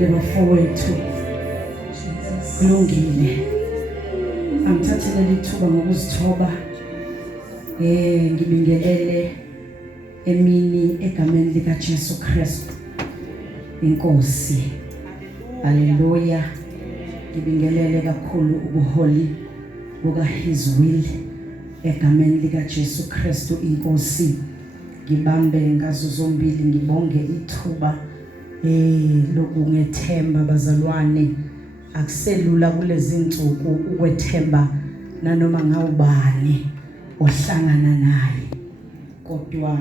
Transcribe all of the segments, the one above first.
kulungile bafowethu, kulungile. Angithathele lithuba ngokuzithoba ngibingelele emini egameni lika Jesu Kristu inkosi. Haleluya. Ngibingelele kakhulu ubuholi buka His will egameni lika Jesu Kristu inkosi. Ngibambe ngazo zombili, ngibonge ithuba lokungethemba bazalwane. Akuselula kulezi insuku ukwethemba nanoma ngawubani ohlangana naye, kodwa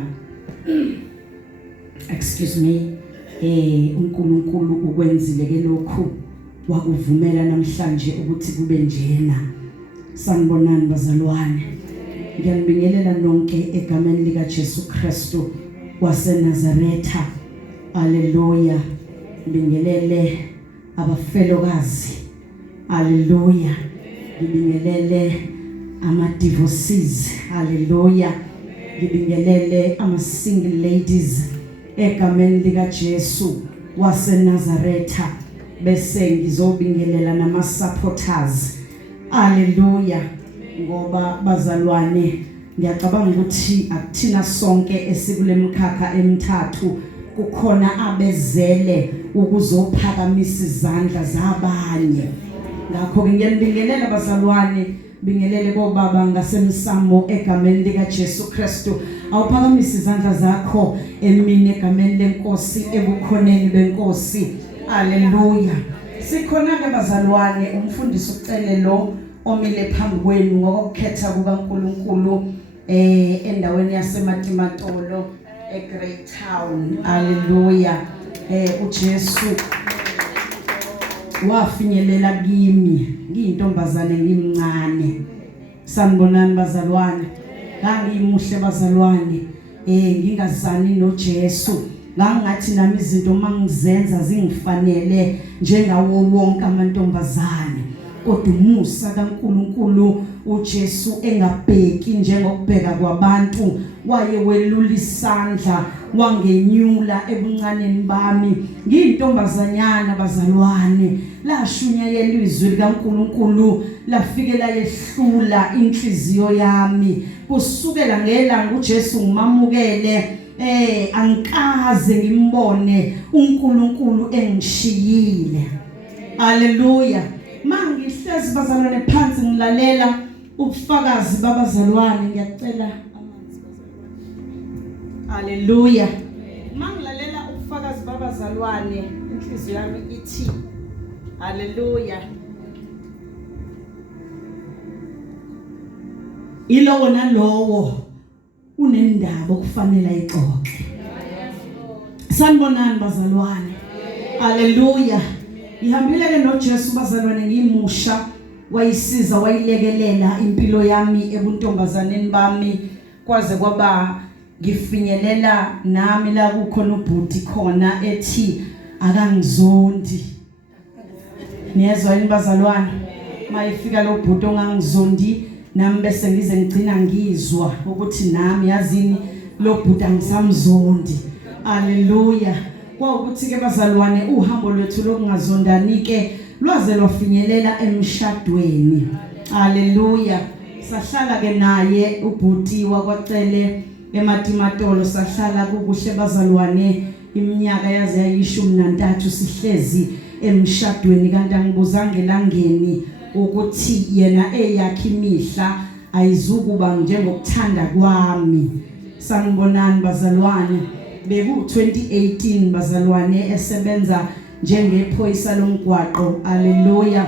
excuse me, uNkulunkulu ukwenzile ke lokhu, wakuvumela namhlanje ukuthi kube njena. Sanibonani bazalwane. Ngiyanibingelela nonke egameni lika Jesu Kristu waseNazaretha. Haleluya. Ngibingelele abafelokazi. Haleluya. Ngibingelele ama-divorcees. Haleluya. Ngibingelele ama-single ladies egameni lika Jesu waseNazaretha. Bese ngizobingelela nama-supporters. Haleluya. Ngoba bazalwane, ngiyacabanga ukuthi akuthina sonke esikule mkhakha emithathu kukhona abezele ukuzophakamisa izandla zabanye. Ngakho ngiyabingelela bazalwane, bingelele kobaba ngasemsamo egameni lika Jesu Kristu. Awuphakamisa izandla zakho emini egameni lenkosi, ebukhoneni benkosi. Haleluya. Sikhona ke bazalwane, umfundisi ucelelo omile phambi kwenu ngokukhetha kukaNkulunkulu endaweni yaseMatimatolo eGreat Town. Haleluya. uJesu wafinyelela kimi ngiyintombazane ngimncane. Sanibonani bazalwane. Ngangimuhle bazalwane, ngingazani noJesu. Ngangathi nami izinto mangizenza zingifanele njengawo wonke amantombazane, kodwa umusa kaNkulunkulu uJesu engabheki njengokubheka kwabantu, waye welula isandla wangenyula ebuncaneni bami ngiyintombazanyana bazalwane. Lashunyayela ilizwi likaNkulunkulu lafikela yehlula inhliziyo yami. Kusukela ngelanga uJesu ngimamukele, angikaze ngimbone uNkulunkulu engishiyile. Haleluya. Mangihlezi bazalwane phansi ngilalela ubufakazi babazalwane, ngiyacela amanzi bazalwane. Haleluya. Mangilalela ubufakazi babazalwane, inhliziyo yami ithi haleluya. Ilowo nalowo unendaba okufanele ayixoxe. Sanibonani bazalwane. Haleluya. Ihambile ke noJesu bazalwane ngimusha, wayisiza wayilekelela impilo yami ebuntombazaneni bami, kwaze kwaba ngifinyelela nami la kukhona ubhuti khona ethi akangizondi. Niyezwa yini bazalwane? Mayifika lo bhuti ongangizondi nami bese ngize ngigcina ngizwa ukuthi nami yazini lo bhuti angisamzondi. Haleluya. Kwaukuthi ke bazalwane uhambo lwethu lokungazondani ke lwaze lwafinyelela emshadweni. Haleluya. Sahlala ke naye ubhuti wakwacele eMatimatolo, sahlala kukuhle bazalwane iminyaka yaze yayishumi nantathu sihlezi emshadweni, kanti angibuzanga elangeni ukuthi yena eyakhe imihla ayizukuba njengokuthanda kwami. Sanibonani bazalwane. Beku 2018 bazalwane esebenza njengephoyisa lomgwaqo. Haleluya.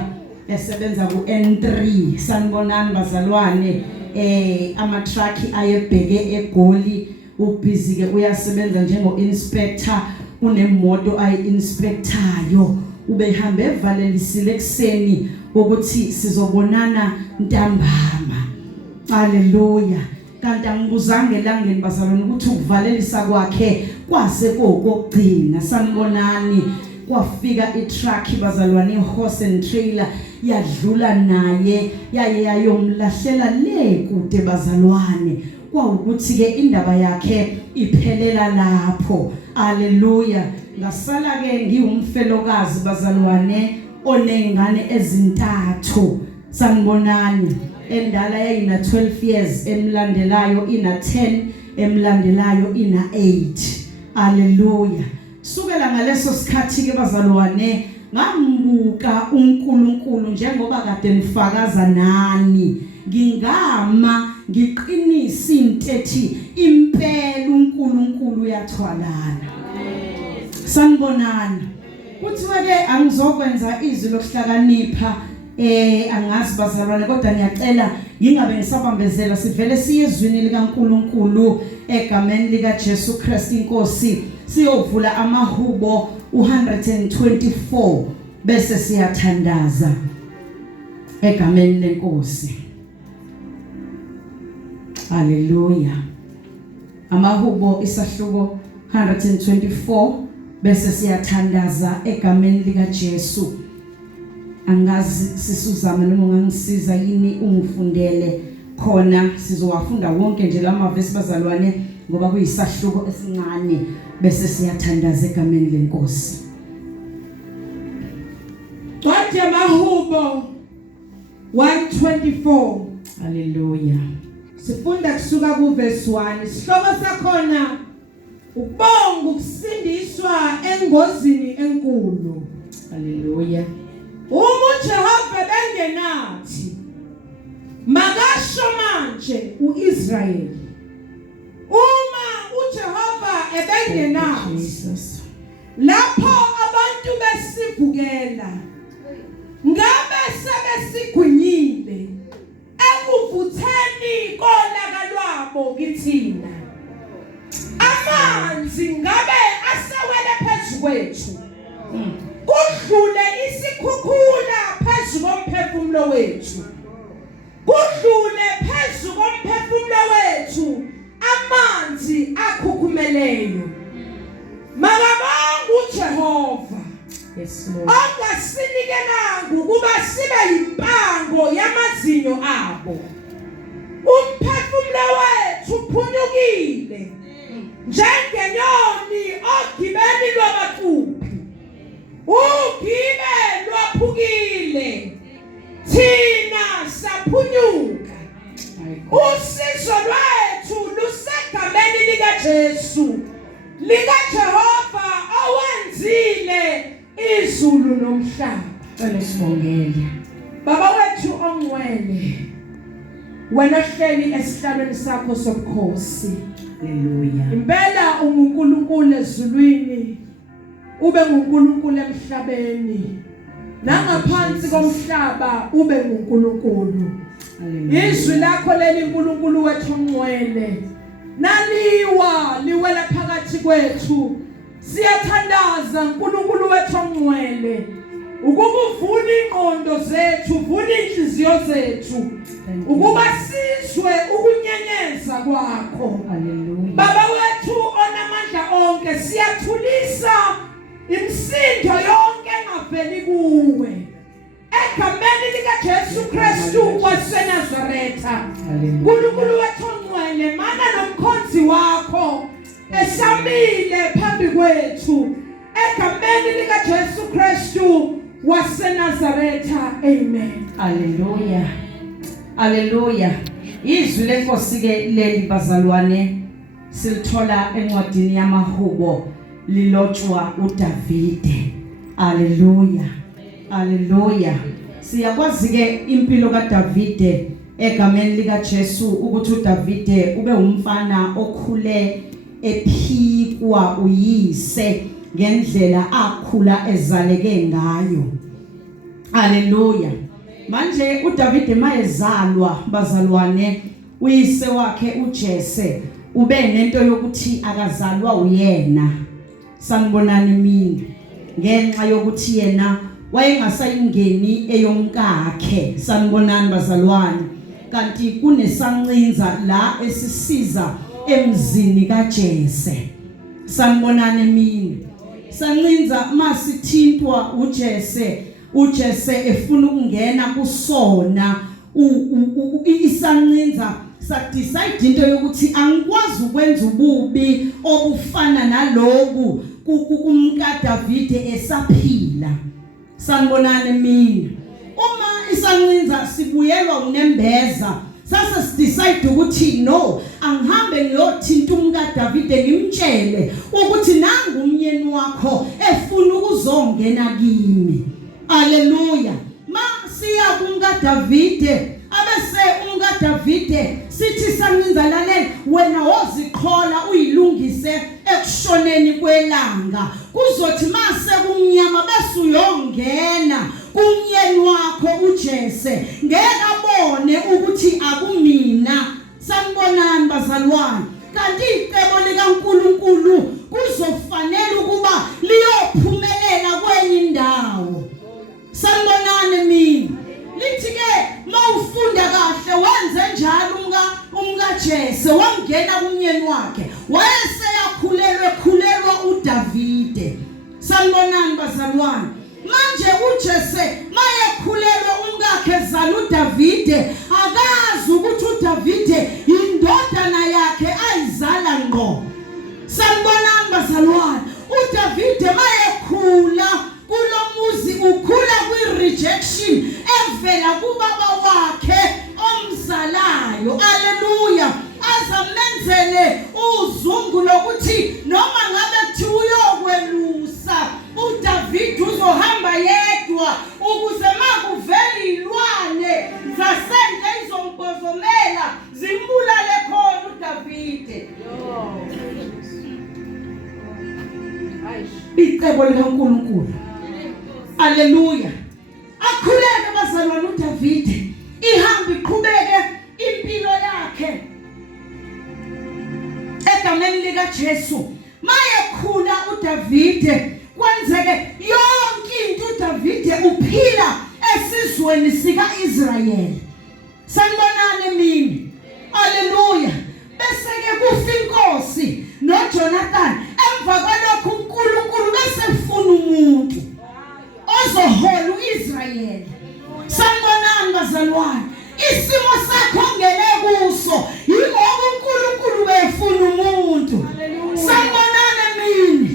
Esebenza ku N3. Sanibonani bazalwane. Ama truck ayebheke eGoli. Ubhizi ke uyasebenza njengo inspector, unemoto ayi-inspectayo. Ubehambe evalelisile ekseni ukuthi sizobonana ntambama. Haleluya. Kanti angibuzanga elangeni bazalwane ukuthi ukuvalelisa kwakhe kwase kokugcina. Sanibonani. Kwafika itruck bazalwane, horse and trailer yadlula naye yaye yayomlahlela le kude bazalwane. Kwaukuthi ke indaba yakhe iphelela lapho. Haleluya. ngasala ke ngiwumfelokazi bazalwane onengane ezintathu. Sanibonani, endala yayina 12 years, emlandelayo ina 10, emlandelayo ina 8. Haleluya. Sukela ngaleso sikhathi ke bazalwane ngambuka uNkulunkulu njengoba kade nifakaza nani. Ngingama ngiqinisa intethi impela uNkulunkulu uyathwalana. Sanibonani. Kuthiwa ke angizokwenza izwi lokuhlakanipha angazi bazalwane kodwa ngiyacela ngingabe ngisabambezela sivele siyezwini likaNkulunkulu egameni lika Jesu Christ inkosi. Siyovula amahubo 124 bese siyathandaza egameni lenkosi. Haleluya. Amahubo isahluko 124 bese siyathandaza egameni lika Jesu. Angazi sisuzama noma ungangisiza yini ungifundele khona sizowafunda wonke nje lamavesi bazalwane ngoba kuyisahluko esincane bese siyathandaza egameni lenkosi. Cwadi amahubo 124. Haleluya. Sifunda kusuka kuverse 1. Isihloko sakhona ukubonga ukusindiswa engozini enkulu. Haleluya. Uma Jehova bengenathi makasho manje uIsrayeli. Uma uJehova ebengenathi lapho abantu besivukela ngabe sebesigwinyile ekuvutheni kolaka lwabo kithina. Amanzi ngabe asewele phezu kwethu. Kudlule isikhukhula phezu komphefumulo wethu. Kudlule phezu komphefumulo wethu amanzi akhukhumeleyo. Makabonga uJehova. Yes Lord. Ongasinikelanga ukuba sibe yimpango yamazinyo abo. Umphefumulo wethu uphunyukile njengenyoni ogibeni lwabaquphi. Ugibe lwaphukile thina saphunyuka. Usizo lwethu lusegameni lika Jesu, lika Jehova owenzile izulu nomhlaba. Sibongele Baba wethu ongcwele, wena hleli esihlalweni sakho sobukhosi. Haleluya. Impela uNkulunkulu ezulwini, ube nguNkulunkulu emhlabeni, nangaphansi komhlaba ube nguNkulunkulu. Haleluya. Izwi lakho leli uNkulunkulu wethu ongcwele naliwa liwela phakathi kwethu. Siyathandaza uNkulunkulu wethu ongcwele ukuba uvule ingqondo zethu, uvule inhliziyo zethu ukuba sizwe ukunyenyeza kwakho. Haleluya. Baba wethu onamandla onke, siyathulisa imisindo yonke engaveli kuwe egameni lika Jesu Kristu waseNazaretha. Nkulunkulu wethu ongcwele, mana nomkhonzi wakho esamile phambi kwethu egameni lika Jesu Kristu waseNazaretha. Amen. Haleluya. Haleluya. Izwi lenkosi ke leli bazalwane silithola encwadini yamahubo lilotshwa uDavide. Haleluya. Haleluya. Siyakwazi ke impilo kaDavide egameni lika Jesu ukuthi uDavide ube umfana okhule ephikwa uyise ngendlela akhula ezaleke ngayo. Haleluya. Manje uDavide mayezalwa bazalwane, uyise wakhe uJese ube nento yokuthi akazalwa uyena. Sanibonani mina ngenxa yokuthi yena wayengasayingeni eyomkakhe. Sanibonani bazalwane, kanti kunesancinza la esisiza emzini kaJese. Sanibonani mina, sancinza masithintwa uJese efuna ukungena kusona isancinza decide into yokuthi angikwazi ukwenza ububi obufana nalobu kumka David esaphila. Sanibonani mina. Uma isancinza sibuyelwa unembeza. Sasa sidecide ukuthi no, angihambe ngiyothinta umka David ngimtshele ukuthi nangu umyeni wakho efuna ukuzongena kimi. Haleluya. Ma siya kumka David, abese umka David sithi sancinza lalela wena woziqhola uyilungise ekushoneni kwelanga. Kuzothi mase kumnyama bese uyongena kumyeni wakho uJese ngeke abone ukuthi akumina. Sanibonani bazalwane, kanti icebo likaNkulunkulu kuzofanele ukuba liyophumelela kwenye indawo. Sanibonani mina. Lithi ke mawufunda kahle wenze njalo umka Jese wangena kumyeni wakhe wayeseyakhulelwa uDavide. Sanibonani bazalwane, manje uJese mayekhulelwa umkakhe zala uDavide akazi ukuthi uDavide indodana yakhe ayizala ngqo. Sanibonani bazalwane, uDavide mayekhula kulomuzi ukhula kwi-rejection evela kubaba wakhe omzalayo. Haleluya. Azamenzele uzungu lokuthi noma ngabe kuthi uyokwelusa uDavid uzohamba yedwa ukuze makuvela ilwane zasendle izombozomela zimbulale khona uDavid. Icebo likaNkulunkulu. Haleluya. Akhuleke bazalwane uDavid ihamba iqhubeke impilo yakhe egameni lika Jesu. Mayekhula uDavid kwenzeke yonke into uDavid uphila esizweni sika Israel. Sanibonani mina. Haleluya. Bese ke kufa inkosi noJonathan. Emva kwalokho uNkulunkulu bese ufuna umuntu ozohola uIsrael. Sanibonani bazalwane, isimo sakho ngene kuso yingoba uNkulunkulu befuna umuntu. Sanibonani mina.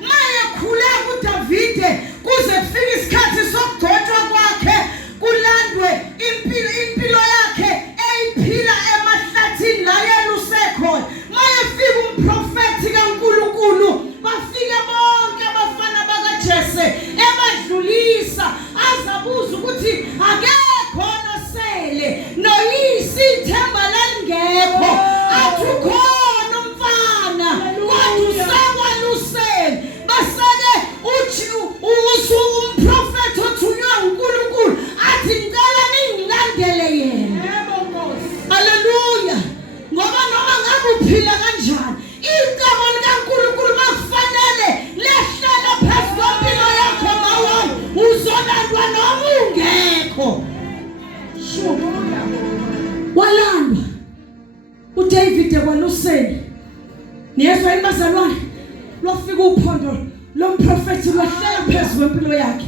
Maye khula kuDavid kuze kufike isikhathi sokugcotshwa kwakhe kulandwe impilo yakhe eyiphila emahlathini la yelusekhona. Maye fika umprofeti kaNkulunkulu bafike bonke abafana bakaJese ebadlulisa azabuza ukuthi akekho nosele noyisi ithemba lalingekho athi ukhona umfana kodwa usakwalusele. Basake uthi umprofeti othunywa uNkulunkulu athi ngicela ningilandele yena. Haleluya. Ngoba noma ngabe uphila kanjani icebo likaNkulunkulu makufanele lehlala phezu kwempilo yakho mawami uzolandwa noma ungekho. Walandwa uDavid kwaluseni. Niyezwa imazalwane lofika uphondo lomprofeti lwahlala phezu kwempilo yakhe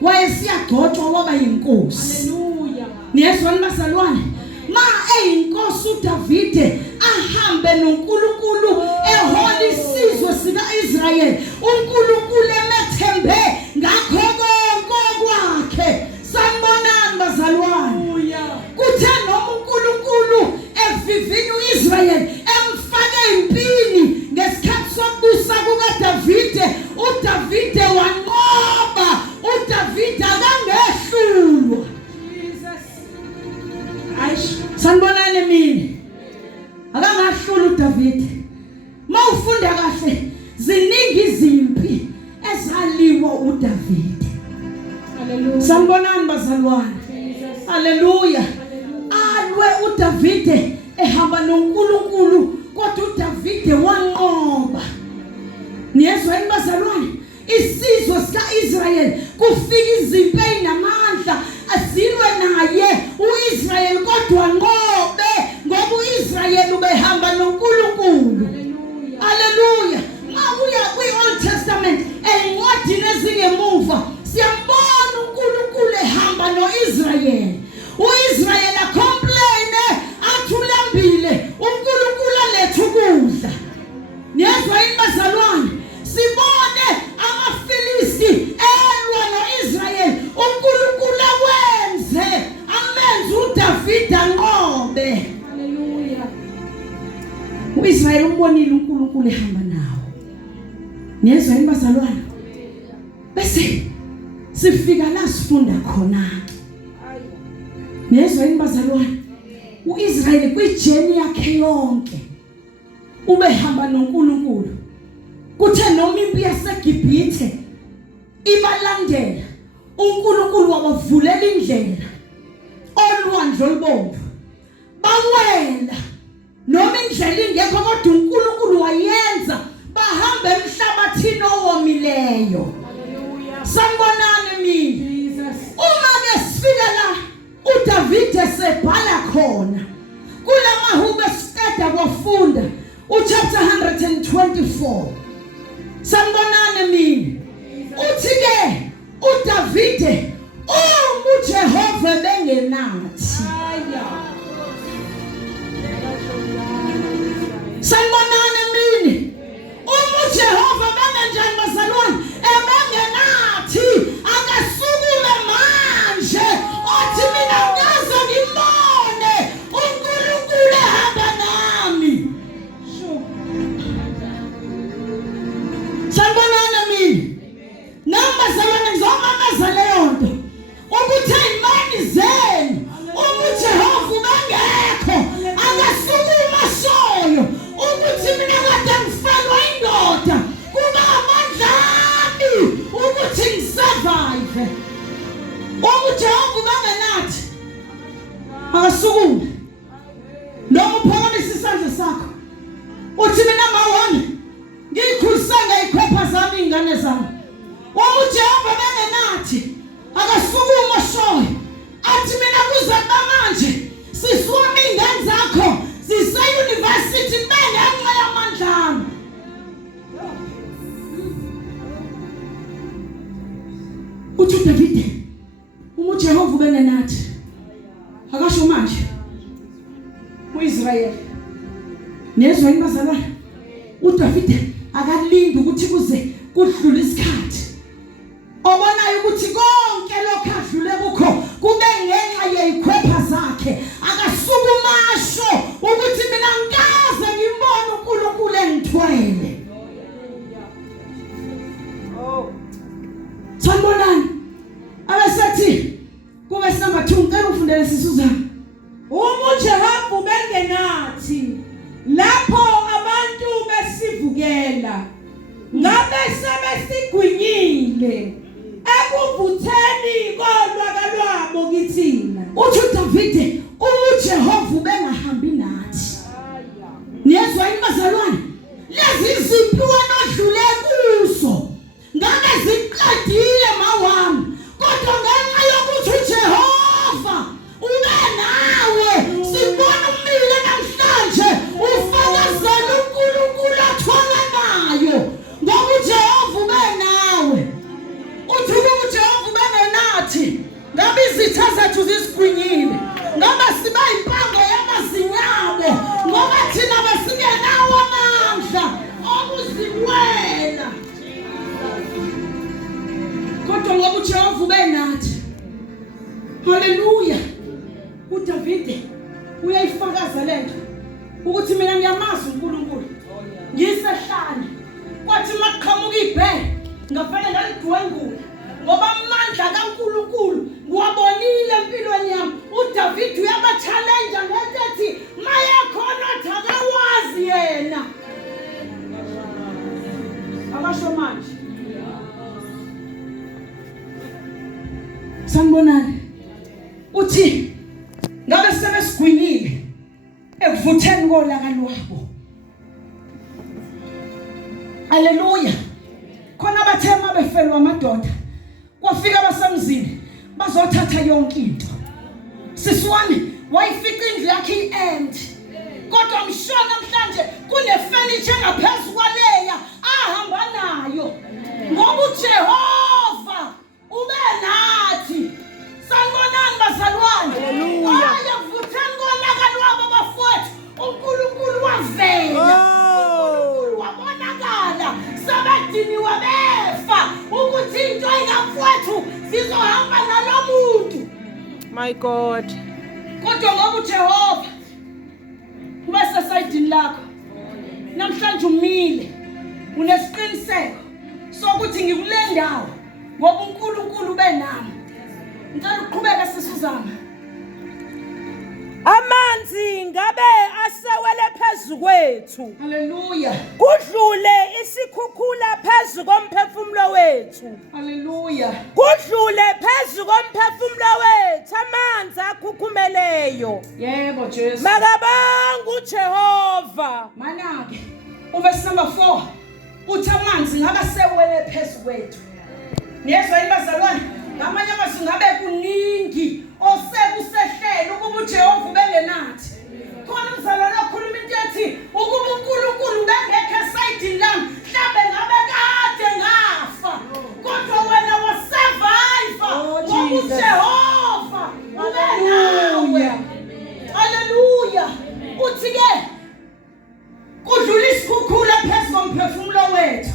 wayesiyagcotshwa waba yinkosi. Haleluya. Niyezwa imazalwane ma eyinkosi uDavid ahambe noNkulunkulu ehola isizwe sika Israel. uNkulunkulu emethembe ngakho konke kwakhe. Sanibonani bazalwane. Kuthe noma uNkulunkulu evivinya uIsrael emfake empini ngesikhathi sokubusa kukaDavid, uDavid wanqoba. uDavid akangehlulwa. Sanibonani mina. Akangahlula uDavid. Mawufunda kahle ziningi izimpi ezaliwa uDavid. Haleluya. Sanibonani bazalwane. Haleluya. Alwe uDavid ehamba noNkulunkulu kodwa uDavid wanqoba. Niyezwa bazalwane, isizwe sikaIsrael kufika izimpi ezinamandla asilwe naye uIsrael kodwa ngobe ngoba uIsrael ubehamba noNkulunkulu. Haleluya. Mabuya kwi-Old Testament encwadini ezingemuva siyambona uNkulunkulu ehamba noIsrael. uIsrael acomplain athula uDavide anqobe. Hallelujah. uIsrayeli umbonile uNkulunkulu ehamba nawo. Niyezwa yini bazalwane? Bese sifika la sifunda khona. Niyezwa yini bazalwane? uIsrayeli kwijeni yakhe yonke ubehamba noNkulunkulu. Kuthe noma impi yaseGibhithe ibalandela, uNkulunkulu wabavulela indlela olwandle olubomvu. Bawela noma indlela ingekho kodwa uNkulunkulu wayenza bahamba emhlabathini owomileyo. Sanibonani mina. Uma ke sifika la uDavide sebhala khona kulamahubo esiqeda kwafunda uchapter 124. Sanibonani mina. Uthi ke uDavide uJehova bengenathi. Sanibonani mina. uJehova bengenjani bazalwane? Ebengenathi akasukume manje. Othi mina ngaze ngibone uNkulunkulu ehamba nami. Sanibonani mina. Namba zalwane ngizomamaza leyo nto. Ukuthi imani zenu uJehova bengekho akasukuma soyo. Ukuthi mina kade ngifalwa indoda kuba amandla ami ukuthi ngisurvive. uJehova bengenathi akasukume. Noma uphakamisa isandla sakho uthi mina mawona ngikhulisa ngeyikhopha zami ingane zami. uJehova bengenathi akasukume soyo. Athi mina kuze manje siswami ingane zakho zise university bengenxa yamandla ami. Uthi uDavide uJehova bengenathi akasho manje uIsrayeli. Niyezwa yini bazalwane? uDavide akalindi ukuthi kuze kudlule isikhathi. Obonayo ukuthi konke lokho adlule kukho kube ngenxa yeyikhopha zakhe. Akasukumasho ukuthi mina ngikaze ngimbone uNkulunkulu engithwele. Sanibonani? Abesethi kube number 2 ngicela ufundele sisuzana. uJehova bengenathi lapho abantu besivukela ngabe sebesigwinyile ekuvutheni kolwaka lwabo kithina. Uthi uDavide uJehova bengahambi nathi. Niyezwa yini bazalwane? Lezi izinto wena odlule kuzo ngabe ziqedile mawami, kodwa ngenxa yokuthi uJehova ube nawe sibona umile namhlanje ufakazela uNkulunkulu athwala nayo. Ngoba uJehova ube nawe. Uthi uJehova bengenathi ngabe izitha zethu zisigwinyile, ngabe siba impango yamazinyabo, ngoba thina besingenawo amandla okuziwela. Kodwa ngoba uJehova benathi. Haleluya. uDavide uyayifakaza lento ukuthi mina ngiyamazi uNkulunkulu ngisehlane. Kwathi maqhamuka ibhe ngafana ngalidwengula ngoba amandla kaNkulunkulu ngiwabonile empilweni yami. uDavide uyaba-challenge ngento ethi mayekhona akawazi yena. Abasho manje. Sanibonani? Uthi ngabe sebesigwinile ekuvutheni kolaka lwabo. Haleluya. Khona bathe mabefelwa amadoda kwafika abasemzini bazothatha yonke into. Sisiwami wayifica indlu yakhe i-end, kodwa msho namhlanje kunefurniture engaphezulu kwaleya ahamba nayo. Ngoba uJehova ube nathi. Sanibonani bazalwane? Aya vuthani kolaka lwabo bafowethu. uNkulunkulu wavela. uNkulunkulu wabonakala. Sabadiniwe befa ukuthi into engafowethu zizohamba nalomuntu. My God. kodwa ngoba uJehova ubasesayidini lakho namhlanje umile unesiqiniseko sokuthi ngikule ndawo ngoba uNkulunkulu ube nami. Ngicela uqhubeke sisuzama. Amanzi ngabe asewele phezu kwethu. Haleluya. Kudlule isikhukhula phezu komphefumulo wethu. Haleluya. Kudlule phezu komphefumulo wethu amanzi akhukhumeleyo. Yebo Jesu. Makabonga uJehova. Mana ke uverse number 4 uthi amanzi ngaba sewele phezu kwethu. Niyezwa yini bazalwane? Ngamanye amazwi ngabe kuningi osekusehlelo ukuba uJehova ubengenathi. Khona umzalwane okhuluma into ethi ukuba uNkulunkulu ubengekho esayidini lami mhlambe ngabe kade ngafa. Kodwa wena wasurvive ngoba uJehova ubenawe. Haleluya. Uthi ke kudlula isikhukhula phezu komphefumulo wethu.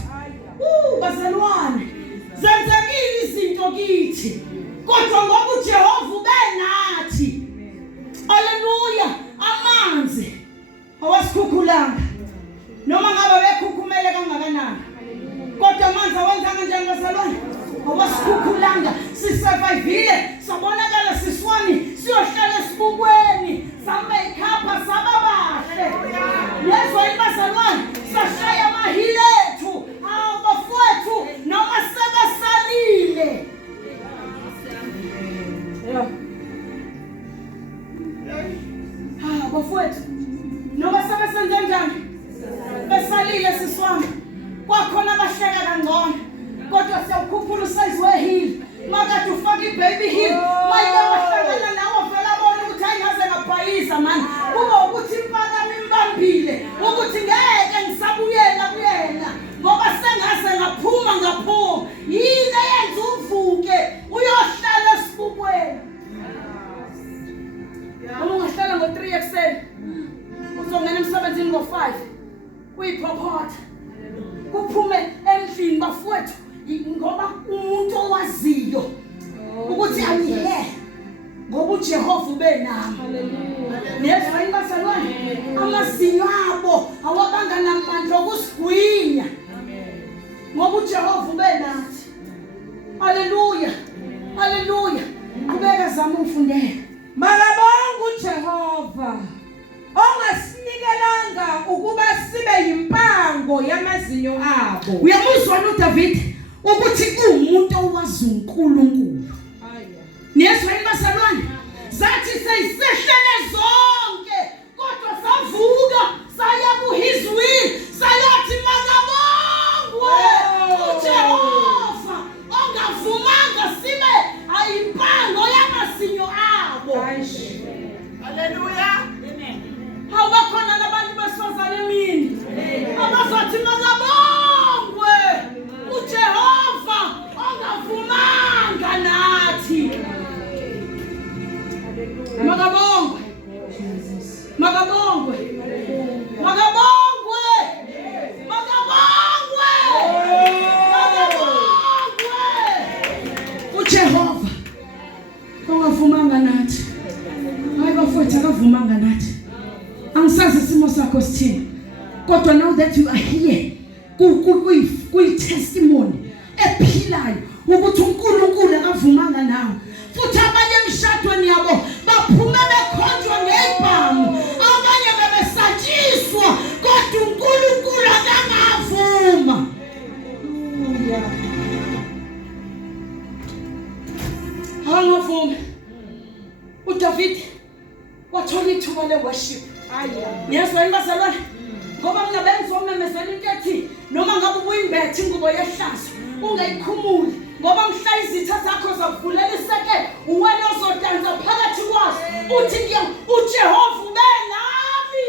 Bazalwane zenzekile izinto kithi kodwa ngoba uJehova ubenathi. Haleluya. Amanzi awasikhukhulanga noma ngabe bekhukhumele kangakanani kodwa amanzi awenzanga njani bazalwane? Awasikhukhulanga. Sisurvivile sabonakala siswani siyohlala esibukweni samekhapha sababahle. Yezwa yini bazalwane? Sashaya amahile ethu abafowethu noma sebesalile. Bafowethu noma sebesenze njani besalile siswami kwakhona abahleka kangcono kodwa siyawukhuphula usize wehili makade ufaka ibaby hill mayike wahlangana nawo vela bona ukuthi ayingaze ngabhayisa mani kuba ukuthi impakami imbambile ukuthi ngeke ngisabuyela kuyena ngoba sengaze ngaphuma ngaphuma yini eyenza uvuke uyohlala esibukweni. Uma ungahlala ngo3 ekseni uzongena emsebenzini ngo5 kuyiphopotha kuphume endlini bafowethu ngoba umuntu owaziyo ukuthi angihe ngoba uJehova ubenami. Haleluya. Niyezwa yini bazalwane? Amazinyo abo awabanga namandla okusigwinya ngoba uJehova ubenathi. Haleluya. Haleluya. Kubeka zama umfundela. Makabonga uJehova ongasinikelanga ukuba sibe yimpango yamazinyo abo. Uyamuzwa uDavid ukuthi umuntu owazi uNkulunkulu. Niyezwa yini bazalwane? Zathi seyisehlele zonke kodwa savuka saya ku his will sayathi makabongwe uJehova ongavumanga sibe ayimpango yamazinyo abo. Haleluya. Awubakhona nabantu besifazane emini abazathi makabongwe uJehova ongavumanga nathi. Makabongwe. Makabongwe. Makabongwe. Makabongwe. Makabongwe uJehova ongavumanga nathi. Hayi bafowethu akavumanga nathi. Angisazi isimo sakho sithini kodwa now that you are here kuyi testimony ephilayo ukuthi uNkulunkulu akavumanga nawe futhi abanye emshadweni yabo baphume bekhonjwa ngebhamu abanye bebesatshiswa kodwa uNkulunkulu akangavuma. Angavuma. uDavid wathola ithuba le-worship. Niyezwa yini bazalwane? Ngoba ngingabenza umemezela into ethi noma ngabe ubuyimbethi ingubo yehlazo ungayikhumuli ngoba mhla izitha zakho zavulela iseke uwena ozodansa phakathi kwazo uthi uJehova ubenami.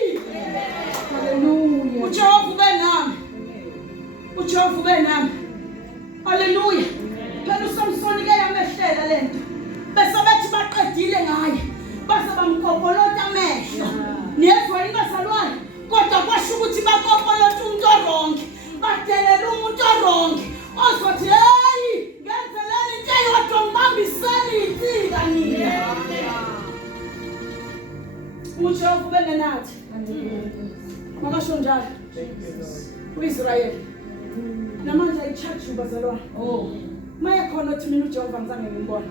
Haleluya. uJehova ubenami. uJehova ubenami. Haleluya. Phela uSamsoni ke yamehlela lento bese bathi baqedile ngaye base bamkopolota amehlo. Niyezwa yini bazalwane? Kodwa kwasho ukuthi bakopolota umuntu oronke badelela umuntu oronke ozothi hey ngenzeleni into eyodwa ngibambiseni insika nina. uJehova ube nathi makasho njalo uIsrael namanje ayicharge bazalwane maye khona uthi mina uJehova ngizange ngimbona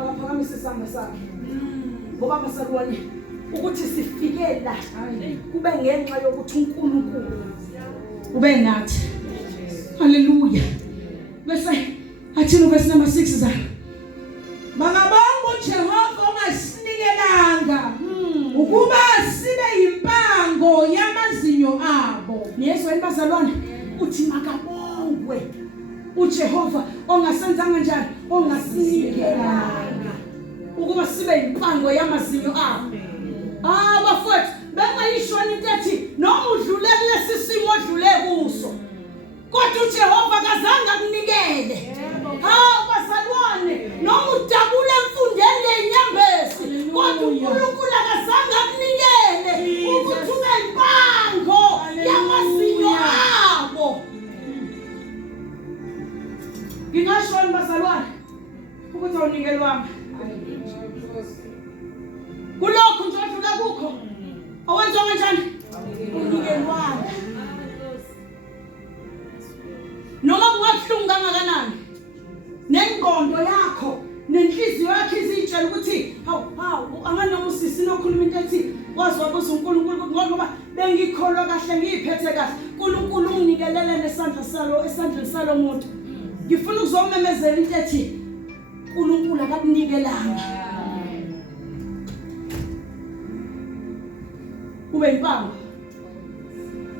akaphakamise isandla sakhe ngoba basalwane ukuthi sifike la kube ngenxa yokuthi uNkulunkulu ube nathi. Haleluya. Bese athi verse number 6 zana Mangabonga uJehova ongasinikelanga ukuba sibe impango yamazinyo abo. Yezwa bazalwane uthi makabongwe uJehova ongasenzanga njani ongasinikelanga ukuba sibe impango yamazinyo abo. Bafowethu bengayishona into ethi noma udlule kulesi simo odlule kuso kodwa uJehova kazange akunikele. Bazalwane noma udabule emfundeni lenyembezi kodwa uNkulunkulu akazange akunikele ukuthi ube impango yamazinyo abo. Ngingashona bazalwane ukuthi awunikelwanga kulokhu nje odlula kukho owenziwa kanjani unikelwanga noma kungabuhlungu kangakanani nengqondo yakho nenhliziyo yakho izitshela ukuthi hawu anganoma usisi nokhuluma into ethi waziwabuza uNkulunkulu ngoba bengikholwa kahle ngiyiphethe kahle uNkulunkulu unginikelele esandleni salo muntu. Ngifuna ukuzomemezela into ethi uNkulunkulu akakunikelanga ube impango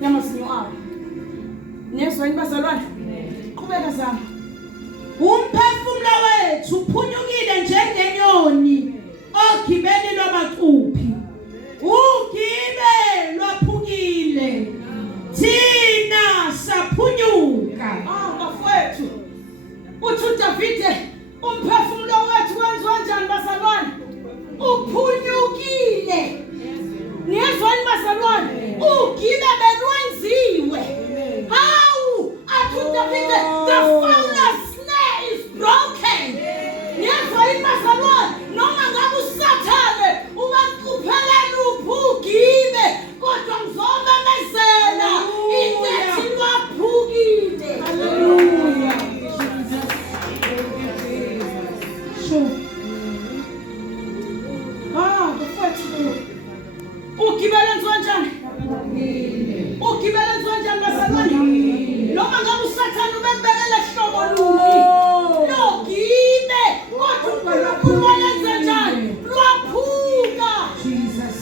yamazinyo abo. Nezwa bazalwane qhubeka zama Umphefumulo wethu uphunyukile njengenyoni ogibeni lwabaquphi. Ugibe lwaphukile thina saphunyuka. Bafowethu uthi uDavide umphefumulo wethu wenziwa kanjani bazalwane uphunyukile. Nezwa bazalwane ugibe belwenziwe. Athi uDavide the fowler's snare is broken. Nezwa bazalwane noma ngabe usathane ubaquphelela uphugibe kodwa ngizomemezela into ethi lwaphukile. Haleluya. Bafowethu ugibela njani? Ugibela njani bazalwane? Noma ngabe usathane ubembekela hlobo luni? Logibe kodwa uNkulunkulu wenza njani? Lwaphuka. Jesus.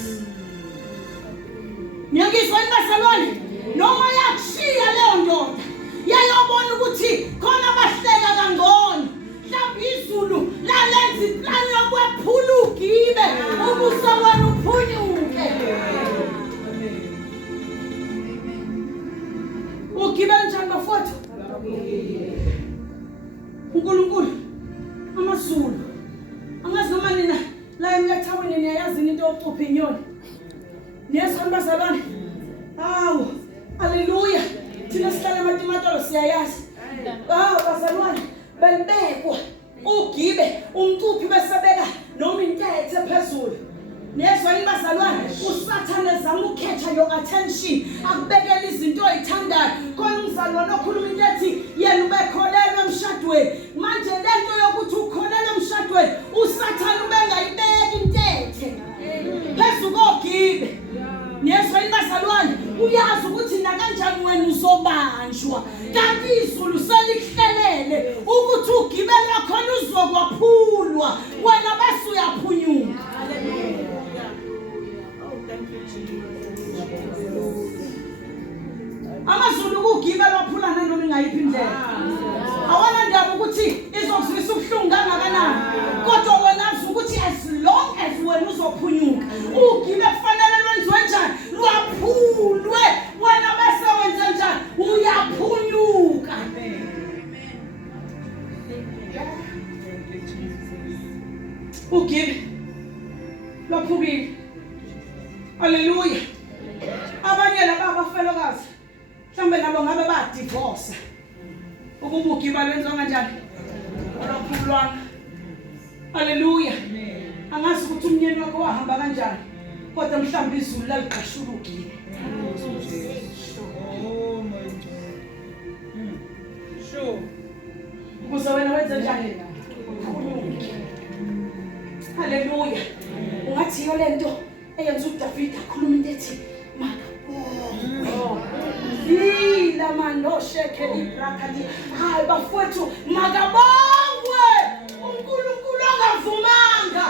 Ngiyangizwa bazalwane noma yakushiya leyo ndoda yayobona ukuthi khona bahleka kangcono. Mhlawumbe izulu lalenza iplani yokwephula ugibe ubuso wena uphunyuke. Ugibela njani bafowethu? uNkulunkulu amazulu angazi noma nina la emlethawini niyayazi into yocupha inyoni. Nezwa bazalwane haleluya thina sihlala ematimatolo siyayazi. Bazalwane belibekwa ugibe umcuphi besebeka noma intethe phezulu. Nezwa bazalwane usathane zama ukukhetha your attention akubekela izinto oyithandayo khona umzalwane okhuluma into ethi yena ubekholelwa emshadweni manje lento yokuthi ukholelwa emshadweni usathane ubengayibeki intethe phezulu kogibe. Nezwa bazalwane uyazi ukuthi na kanjani wena uzobanjwa kanti izulu selihlelele ukuthi ugibele khona uzokwaphulwa wena bese uyaphunyuka. Amazulu kugibela waphula noma ingayiphi indlela. Awona ndaba ukuthi izokuzwisa ubuhlungu kangakanani kodwa wena azi ukuthi as long as wena uzophunyuka ugibe kufanele lwenziwe njani lwaphulwe wena bese wenza njani uyaphunyuka. Ugibe lwaphukile. Haleluya. Abanye laba bafelokazi mhlambe nabo ngabe ba divorce ukuba ugiba lwenziwa kanjani lwaphulwana. Haleluya. Angazi ukuthi umnyeni wakho wahamba kanjani kodwa mhlawumbe izulu laliqashulukile. Oh my God. Sure. Ukuze wena wenze njani? Haleluya. Ungathi iyo lento eyenza uDavid akhuluma into ethi makabongwe. La mando sheke librakadi. Hayi bafowethu makabongwe. uNkulunkulu angavumanga.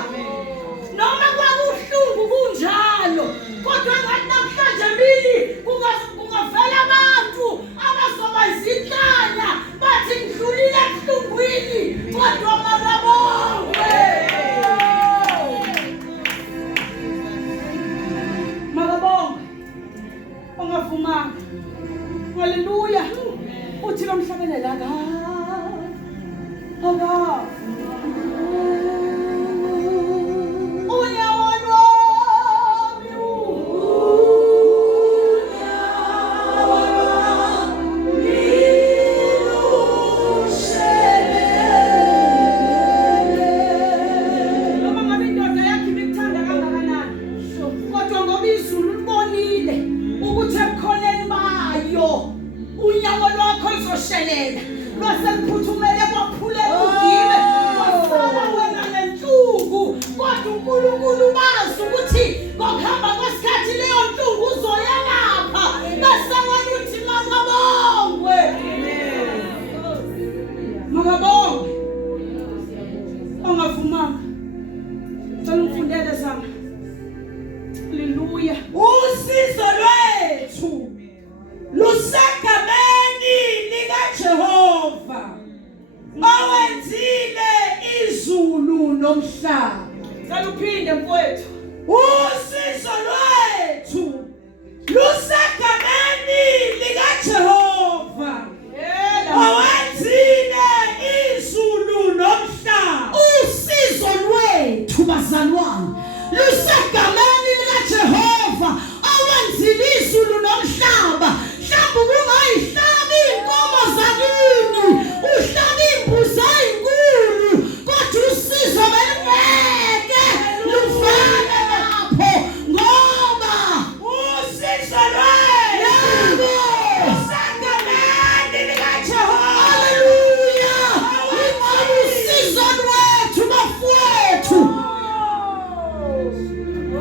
Noma kwakuhlungu kunjalo. Kodwa ngathi namhlanje mini kungavela abantu abazoba izinhlanya bathi ngidlulile ebuhlungwini kodwa makabongwe. Makabongwe. Ongavumanga. Haleluya. Uthi lo mhlabene la ka.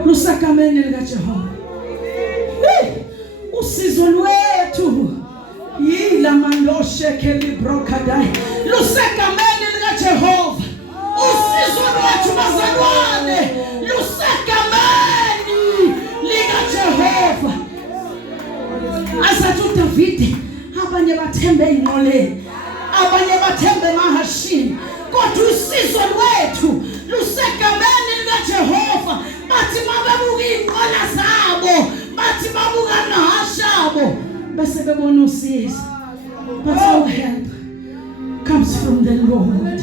Lusakameni lika Jehova. Usizo lwethu yila mando sheke librokadai. Lusakameni lika Jehova. Usizo lwethu bazalwane. Lusakameni lika Jehova. Asathi uDavid abanye bathembe inqoleni, abanye bathembe mahashini, kodwa usizo lwethu lusegameni lika Jehova. Bathi mabebuka inqola zabo, bathi babuka nahashabo, bese bebona usizo. But our help comes from the Lord.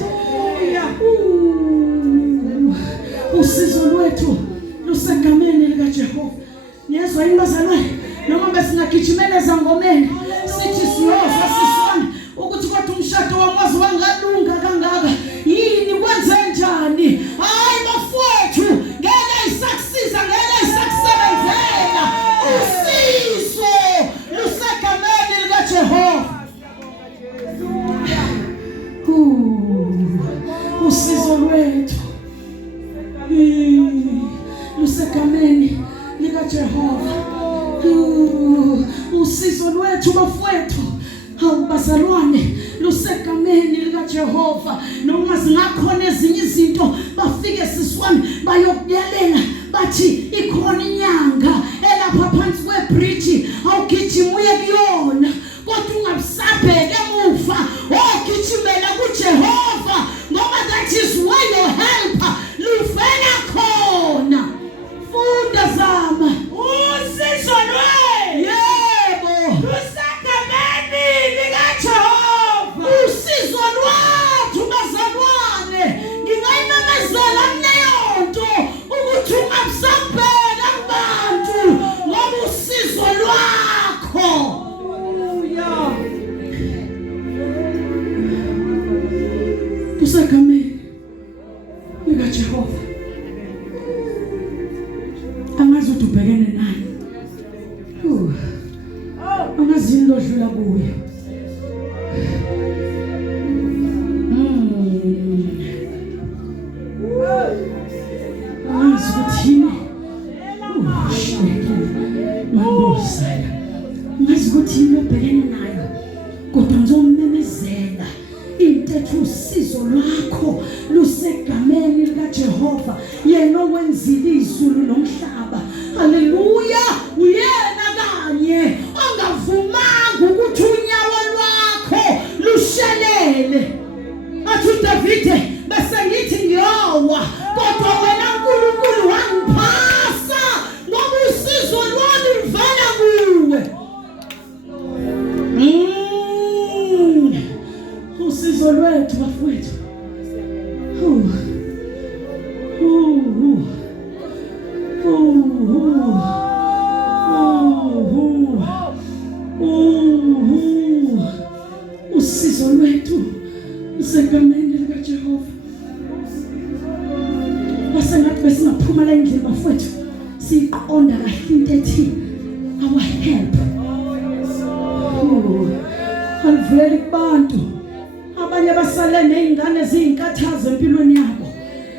Usizo lwethu lusegameni lika Jehova. Niyezwa imbazalwane, noma besingagijimela ezangomeni sithi siyoza sisona ukuthi kodwa umshado wamazi wangalunga kangaka yini kwenze njani? Hayi bafowethu, ngeke isakusiza, ngeke isakusebenzela. Usizo lusegameni lika Jehova. Usizo lwethu lusegameni lika Jehova. Usizo lwethu bafowethu awubazalwane lusegameni lika Jehova. Noma zingakhona ezinye izinto bafike siswami bayokuyalela bathi ikhona inyanga elapha phansi kwebridge awugijima uye kuyona, kodwa ungabisabheke emuva, ogijimela kuJehova ngoba that is where your help luvela khona. Funda zama usizo lwethu. Yebo. Lusegameni lika Jehova. Usizo lwethu bazalwane. Ngingayimemezela leyo nto ukuthi ungabisabheka kubantu ngoba usizo lwakho. Haleluya. angazi ukuthi ubhekene nani. Angazi into odlula kuyo. Angazi ukuthi yini. Mandosaya. Angazi ukuthi yini obhekene nayo. Kodwa ngizomemezela intetho usizo lwakho lusegameni likaJehova, yena owenzile izulu nomhlaba. Haleluya. Uyena kanye ongavumanga ukuthi unyawo lwakho lushelele. Athi uDavide bese ngithi ngiyowa, kodwa wena uNkulunkulu wangiphasa ngoba usizo lwami livela kuwe. Usizo lwethu bafowethu. Usizo lwethu usegameni likaJehova. Wasengathi besingaphuma la endlini bafowethu siqonda kahle into ethi our help. Aliveli kubantu abanye basale nezingane ezinkathazo empilweni yabo,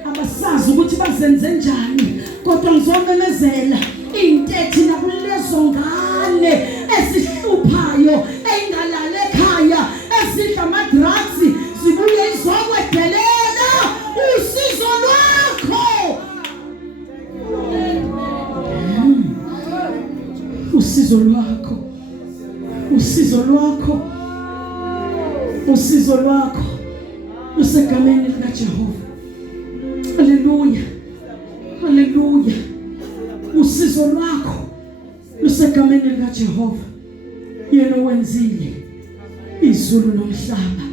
abasazi ukuthi bazenze njani, kodwa ngizomemezela intetho nakulezo ngane esihluphayo engalale ekhaya esidla ama-drugs zibuye izokwedelela usizo lwakho. Usizo lwakho, usizo lwakho, usizo lwakho lusegameni likaJehova. Haleluya, haleluya. Usizo lwakho lusegameni likaJehova, yena owenzile izulu nomhlaba.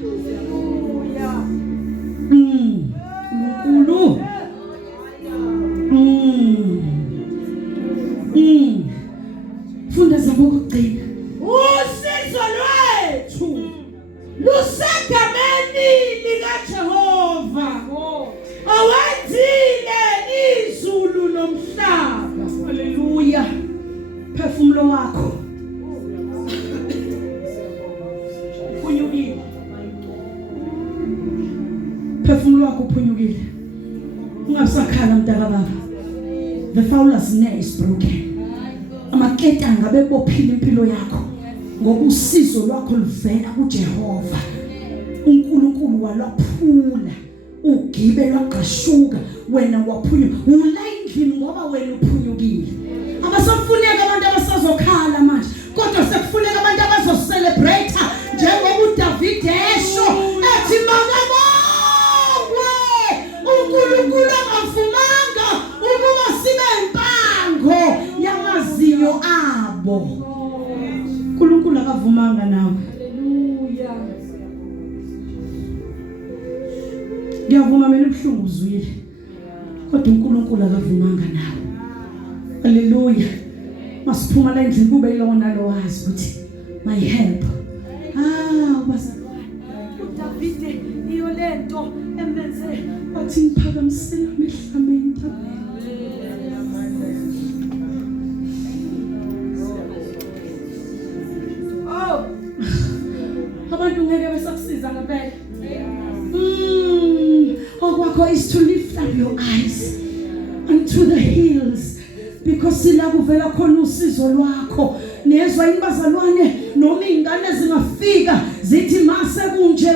uNkulunkulu. Funda zabokugcina. Usizo lwethu lusegameni likaJehova, owenzile izulu nomhlaba. Haleluya. Phefumulo wakho uphunyukile. Phefumulo wakho uphunyukile. Ungasakhala mntaka baba. The fowler's snare is broken. Amaketanga bebophile impilo yakho ngoba usizo lwakho livela kuJehova. uNkulunkulu walaphula ugibe lwaqashuka, wena waphunyuka. Ulayindlini ngoba wena uphunyukile. Abasafuneka abantu abasazokhala manje, kodwa sekufuneka abantu abazocelebrate njengoba uDavide esho ethi makabongwe uNkulunkulu angavumanga ukuba sibe impango yamazinyo abo. uNkulunkulu akavumanga nawe. Haleluya. Ngiyavuma mina ubuhlungu uzwile, kodwa uNkulunkulu akavumanga nawe. Haleluya. Masiphuma la endlini kube yilona lo wazi ukuthi my help. Ubazalwane uDavide iyo lento emenze bathi ngiphakamisela emhlabeni. Abantu ngeke besakusiza ngempela. Okwakho is to lift up your eyes unto the hills, because sila kuvela khona usizo lwakho. Nezwa inibazalwane noma ingane zingafika zithi mase kunje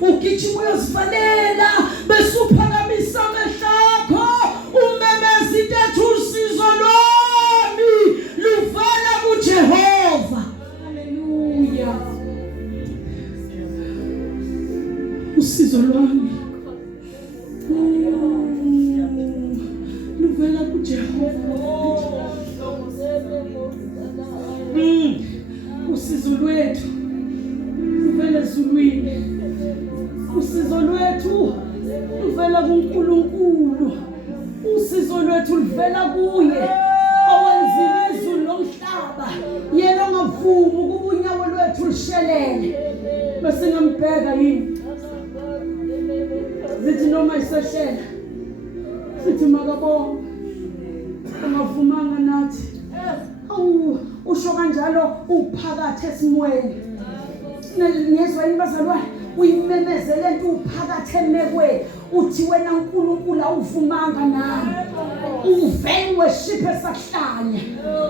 ugijima uyozivalela bese uphakamisa amehlo akho umemeza intetho usizo lwami luvela kuJehova. Haleluya. Usizo lwami luvela kuJehova. Usizo lwethu luvela ezulwini. Usizo lwethu luvela kuNkulunkulu. Usizo lwethu luvela kuye owenzile izulu nomhlaba, yena ongavumi ukuba unyawo lwethu lushelele. Bese ngambheka yini zithi noma isehlela sithi makabonga angavuma njalo uphakathi esimweni. Ngezwe yini bazalwane uyimemezele into uphakathi emekweni uthi wena uNkulunkulu awuvumanga nami. Uvele worship esahlanya.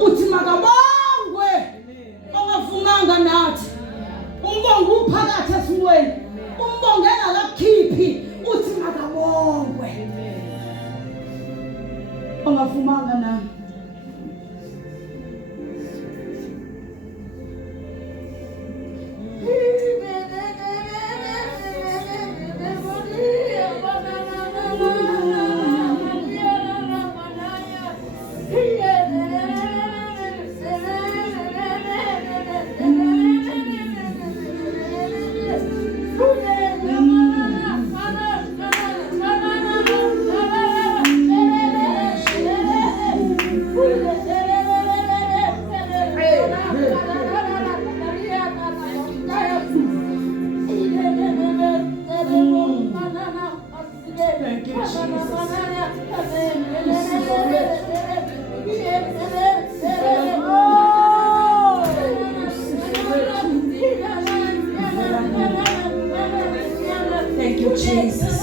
Uthi makabongwe ongavumanga nathi. Umbongo uphakathi esimweni. Umbongo engakakhiphi uthi makabongwe ongavumanga nami. Thank you, Jesus.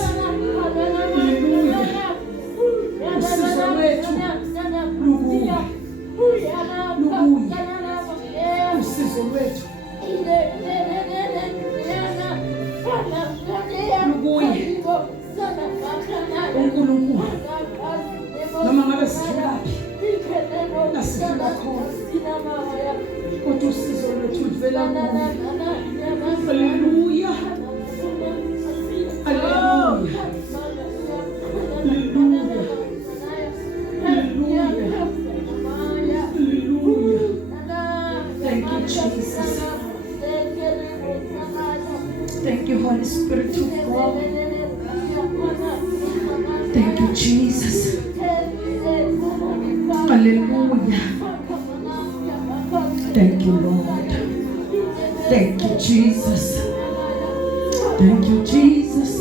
Hallelujah. Thank you, Jesus. Thank you, Holy Spirit of God. Thank you, Jesus. Hallelujah. Thank you, Lord. Thank you, Jesus. Thank you, Jesus.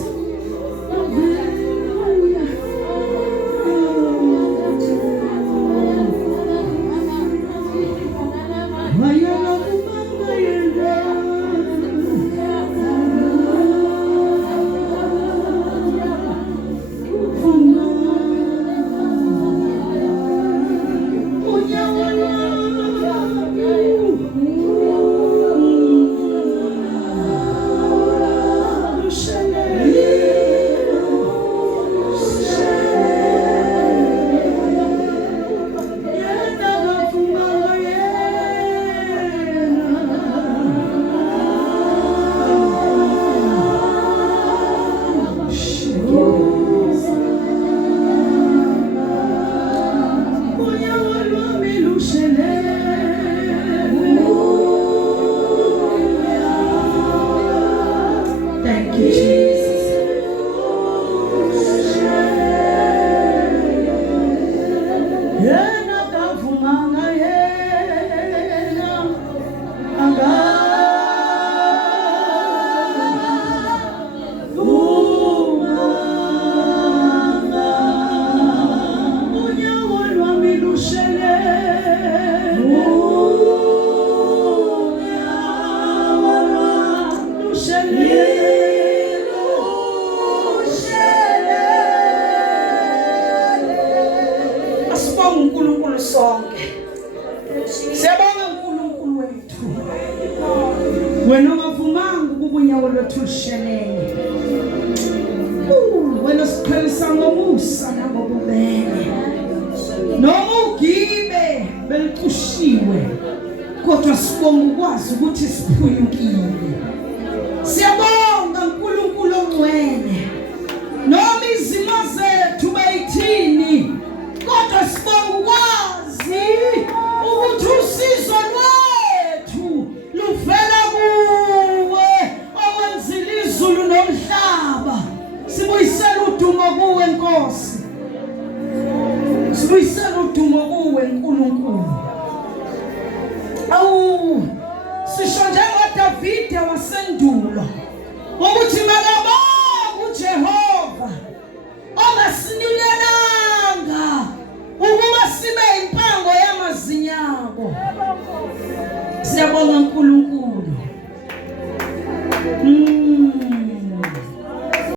Wena ungavumanga ukubunyawo lwethu lushelele. Wena siqhelisa ngomusa nangobubele. Noma ugibe beliqushiwe kodwa sibonga ukwazi ukuthi siphuyukile. Siyabonga uNkulunkulu ongcwele. Noma izimo zethu bayithini kodwa sibonga ukwazi ukuthi usizo lwethu luvela kuwe owenzile izulu nomhlaba. Sibuyisela udumo kuwe Nkosi. Sibuyisela udumo kuwe uNkulunkulu. Awu sisho njengoDavide wasendulo ukuthi